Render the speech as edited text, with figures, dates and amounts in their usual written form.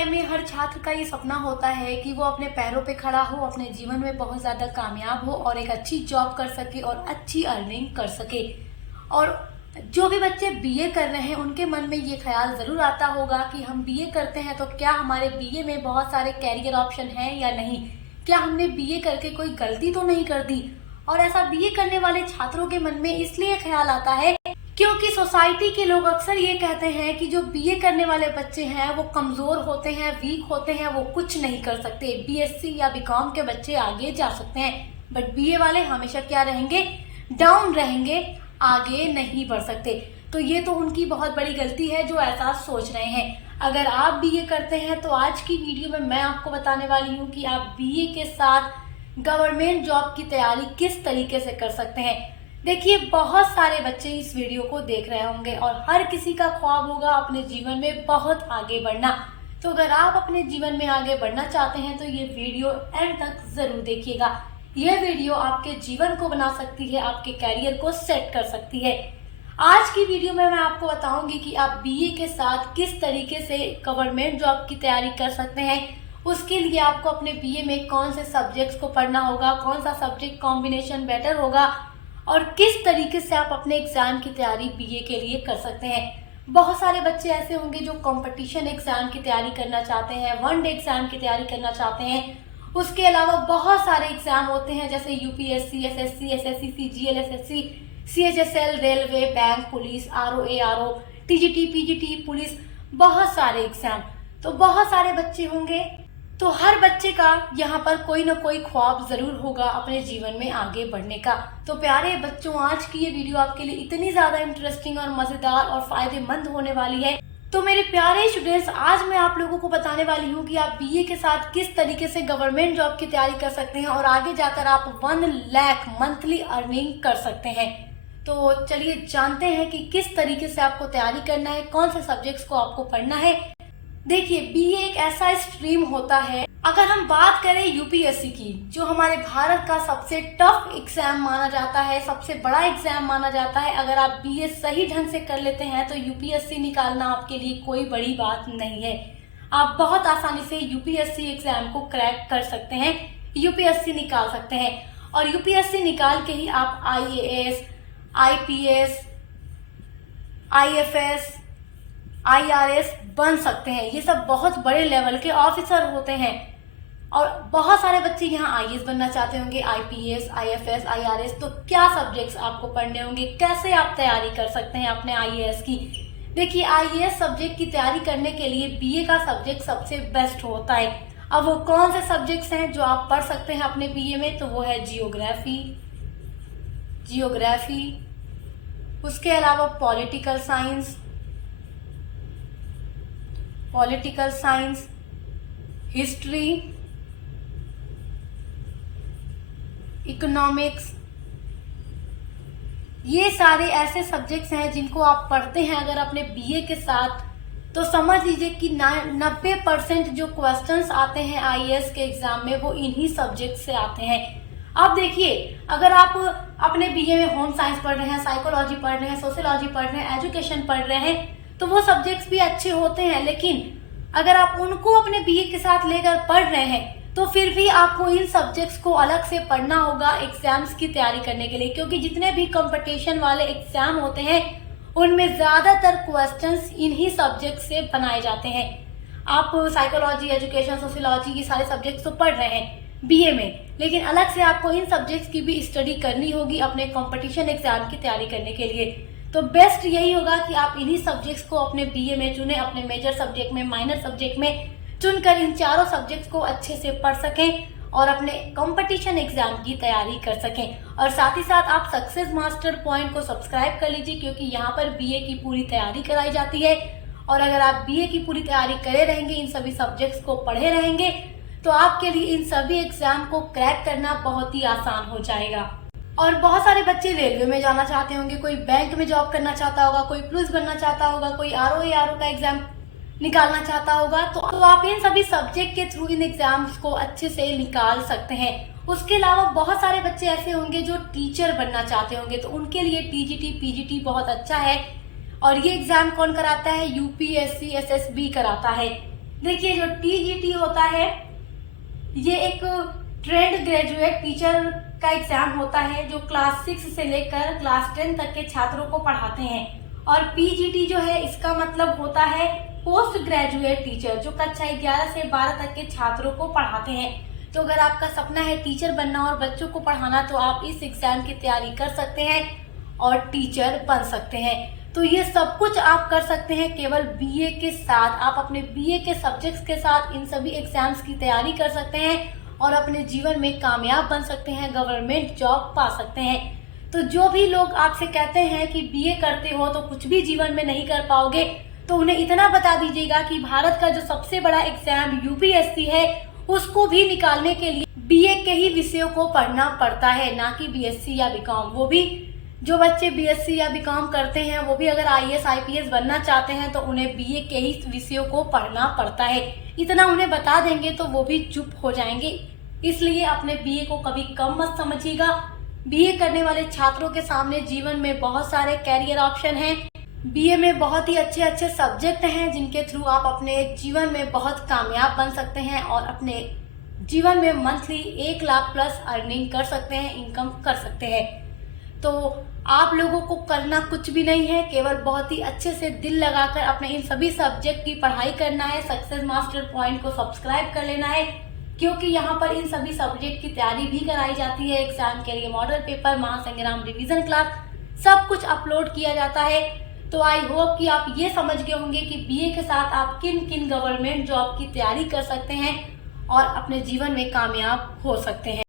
Time में हर छात्र का ये सपना होता है कि वो अपने पैरों पे खड़ा हो, अपने जीवन में बहुत ज़्यादा कामयाब हो और एक अच्छी जॉब कर सके और अच्छी अर्निंग कर सके। और जो भी बच्चे बीए कर रहे हैं उनके मन में ये ख्याल ज़रूर आता होगा कि हम बीए करते हैं तो क्या हमारे बीए में बहुत सारे कैरियर ऑप्शन हैं या नहीं, क्या हमने बीए करके कोई गलती तो नहीं कर दी। और ऐसा बीए करने वाले छात्रों के मन में इसलिए ख्याल आता है क्योंकि सोसाइटी के लोग अक्सर ये कहते हैं कि जो बीए करने वाले बच्चे हैं वो कमजोर होते हैं, वीक होते हैं, वो कुछ नहीं कर सकते। बीएससी या बीकॉम के बच्चे आगे जा सकते हैं, बट बीए वाले हमेशा क्या रहेंगे, डाउन रहेंगे, आगे नहीं बढ़ सकते। तो ये तो उनकी बहुत बड़ी गलती है जो ऐसा सोच रहे हैं। अगर आप बीए करते हैं तो आज की वीडियो में मैं आपको बताने वाली हूँ कि आप बीए के साथ गवर्नमेंट जॉब की तैयारी किस तरीके से कर सकते हैं। देखिए, बहुत सारे बच्चे इस वीडियो को देख रहे होंगे और हर किसी का ख्वाब होगा अपने जीवन में बहुत आगे बढ़ना। तो अगर आप अपने जीवन में आगे बढ़ना चाहते हैं तो ये वीडियो एंड तक जरूर देखिएगा। यह वीडियो आपके जीवन को बना सकती है, आपके कैरियर को सेट कर सकती है। आज की वीडियो में मैं आपको बताऊंगी कि आप बीए के साथ किस तरीके से गवर्नमेंट जॉब की तैयारी कर सकते हैं। उसके लिए आपको अपने बीए में कौन से सब्जेक्ट्स को पढ़ना होगा, कौन सा सब्जेक्ट कॉम्बिनेशन बेटर होगा और किस तरीके से आप अपने एग्जाम की तैयारी बीए के लिए कर सकते हैं। बहुत सारे बच्चे ऐसे होंगे जो कंपटीशन एग्जाम की तैयारी करना चाहते हैं, वन डे एग्जाम की तैयारी करना चाहते हैं। उसके अलावा बहुत सारे एग्जाम होते हैं जैसे UPSC, SSC, SSC, CGL, SSC, CHSL, railway, bank, police, RO, ARO, TGT, PGT, police, बहुत सारे एग्जाम। तो बहुत सारे बच्चे होंगे, तो हर बच्चे का यहाँ पर कोई ना कोई ख्वाब जरूर होगा अपने जीवन में आगे बढ़ने का। तो प्यारे बच्चों, आज की ये वीडियो आपके लिए इतनी ज्यादा इंटरेस्टिंग और मजेदार और फायदेमंद होने वाली है। तो मेरे प्यारे स्टूडेंट्स, आज मैं आप लोगों को बताने वाली हूँ कि आप बीए के साथ किस तरीके से गवर्नमेंट जॉब की तैयारी कर सकते हैं और आगे जाकर आप 1 लाख मंथली अर्निंग कर सकते हैं। तो चलिए जानते हैं कि किस तरीके से आपको तैयारी करना है, कौन से सब्जेक्ट्स को आपको पढ़ना है। देखिए, बीए एक ऐसा स्ट्रीम होता है, अगर हम बात करें यूपीएससी की, जो हमारे भारत का सबसे टफ एग्जाम माना जाता है, सबसे बड़ा एग्जाम माना जाता है। अगर आप बीए सही ढंग से कर लेते हैं तो यूपीएससी निकालना आपके लिए कोई बड़ी बात नहीं है। आप बहुत आसानी से यूपीएससी एग्जाम को क्रैक कर सकते हैं, यूपीएससी निकाल सकते हैं। और यूपीएससी निकाल के ही आप आईएएस, आईपीएस, आईएफएस, आईआरएस बन सकते हैं। ये सब बहुत बड़े लेवल के ऑफिसर होते हैं और बहुत सारे बच्चे यहाँ आईएएस बनना चाहते होंगे, आईपीएस, आईएफएस, आईआरएस। तो क्या सब्जेक्ट्स आपको पढ़ने होंगे, कैसे आप तैयारी कर सकते हैं अपने आईएएस की। देखिए, आईएएस सब्जेक्ट की तैयारी करने के लिए बीए का सब्जेक्ट सबसे बेस्ट होता है। अब वो कौन से सब्जेक्ट्स हैं जो आप पढ़ सकते हैं अपने बीए में, तो वो है जियोग्राफी, उसके अलावा पॉलिटिकल साइंस, हिस्ट्री, इकोनॉमिक्स। ये सारे ऐसे सब्जेक्ट्स हैं जिनको आप पढ़ते हैं अगर अपने बीए के साथ, तो समझ लीजिए कि 90% जो क्वेश्चंस आते हैं आईएएस के एग्जाम में वो इन्हीं सब्जेक्ट से आते हैं। अब देखिए, अगर आप अपने बीए में होम साइंस पढ़ रहे हैं, साइकोलॉजी पढ़ रहे हैं, सोशियोलॉजी पढ़ रहे हैं, एजुकेशन पढ़ रहे हैं, तो वो सब्जेक्ट्स भी अच्छे होते हैं। लेकिन अगर आप उनको अपने बीए के साथ लेकर पढ़ रहे हैं तो फिर भी आपको इन सब्जेक्ट्स को अलग से पढ़ना होगा एग्जाम्स की तैयारी करने के लिए, क्योंकि जितने भी कंपटीशन वाले एग्जाम होते हैं उनमें ज्यादातर क्वेश्चंस इन्हीं सब्जेक्ट से बनाए जाते हैं। आप साइकोलॉजी, एजुकेशन, सोशियोलॉजी, ये सारे सब्जेक्ट्स तो पढ़ रहे हैं बीए में, लेकिन अलग से आपको इन सब्जेक्ट्स की भी स्टडी करनी होगी अपने कंपटीशन एग्जाम की तैयारी करने के लिए। तो बेस्ट यही होगा कि आप इन्हीं सब्जेक्ट्स को अपने बीए में चुने, अपने मेजर सब्जेक्ट में, माइनर सब्जेक्ट में चुनकर इन चारों सब्जेक्ट्स को अच्छे से पढ़ सकें और अपने कंपटीशन एग्जाम की तैयारी कर सकें। और साथ ही साथ आप सक्सेस मास्टर पॉइंट को सब्सक्राइब कर लीजिए, क्योंकि यहाँ पर बीए की पूरी तैयारी कराई जाती है। और अगर आप बीए की पूरी तैयारी करे रहेंगे, इन सभी सब्जेक्ट्स को पढ़े रहेंगे, तो आपके लिए इन सभी एग्जाम को क्रैक करना बहुत ही आसान हो जाएगा। और बहुत सारे बच्चे रेलवे में जाना चाहते होंगे, कोई बैंक में जॉब करना चाहता होगा, कोई पुलिस बनना चाहता होगा, कोई आरओ का एग्जाम निकालना चाहता होगा। तो आप इन सभी सब्जेक्ट के थ्रू इन एग्जाम्स को अच्छे से निकाल सकते हैं। उसके अलावा बहुत सारे बच्चे ऐसे होंगे जो टीचर बनना चाहते होंगे, तो उनके लिए टीजीटी, पीजीटी बहुत अच्छा है। और ये एग्जाम कौन कराता है, यूपीएससी, एसएसबी कराता है। देखिए, जो टीजीटी होता है ये एक ट्रेंड ग्रेजुएट टीचर का एग्जाम होता है जो क्लास 6 से लेकर क्लास 10 तक के छात्रों को पढ़ाते हैं। और पीजीटी जो है इसका मतलब होता है पोस्ट ग्रेजुएट टीचर, जो कक्षा 11 से 12 तक के छात्रों को पढ़ाते हैं। तो अगर आपका सपना है टीचर बनना और बच्चों को पढ़ाना, तो आप इस एग्जाम की तैयारी कर सकते हैं और टीचर बन सकते हैं। तो ये सब कुछ आप कर सकते हैं केवल बीए के साथ। आप अपने बीए के सब्जेक्ट्स के साथ इन सभी एग्जाम्स की तैयारी कर सकते हैं और अपने जीवन में कामयाब बन सकते हैं, गवर्नमेंट जॉब पा सकते हैं। तो जो भी लोग आपसे कहते हैं कि बीए करते हो तो कुछ भी जीवन में नहीं कर पाओगे, तो उन्हें इतना बता दीजिएगा कि भारत का जो सबसे बड़ा एग्जाम यूपीएससी है उसको भी निकालने के लिए बीए के ही विषयों को पढ़ना पड़ता है, ना कि बीएससी या बीकॉम। वो भी जो बच्चे बीएससी या बीकॉम करते हैं वो भी अगर आईएएस आईपीएस बनना चाहते हैं तो उन्हें बीए के ही विषयों को पढ़ना पड़ता है। इतना उन्हें बता देंगे तो वो भी चुप हो जाएंगे। इसलिए अपने बीए को कभी कम मत समझिएगा। बीए करने वाले छात्रों के सामने जीवन में बहुत सारे कैरियर ऑप्शन हैं। बीए में बहुत ही अच्छे अच्छे सब्जेक्ट हैं जिनके थ्रू आप अपने जीवन में बहुत कामयाब बन सकते हैं और अपने जीवन में मंथली 1 लाख प्लस अर्निंग कर सकते हैं, इनकम कर सकते हैं। तो आप लोगों को करना कुछ भी नहीं है, केवल बहुत ही अच्छे से दिल लगाकर अपने इन सभी सब्जेक्ट की पढ़ाई करना है। सक्सेस मास्टर पॉइंट को सब्सक्राइब कर लेना है, क्योंकि यहाँ पर इन सभी सब्जेक्ट की तैयारी भी कराई जाती है। एग्जाम के लिए मॉडल पेपर, महासंग्राम रिवीजन क्लास, सब कुछ अपलोड किया जाता है। तो आई होप कि आप ये समझ गए होंगे कि बीए के साथ आप किन किन गवर्नमेंट जॉब की तैयारी कर सकते हैं और अपने जीवन में कामयाब हो सकते हैं।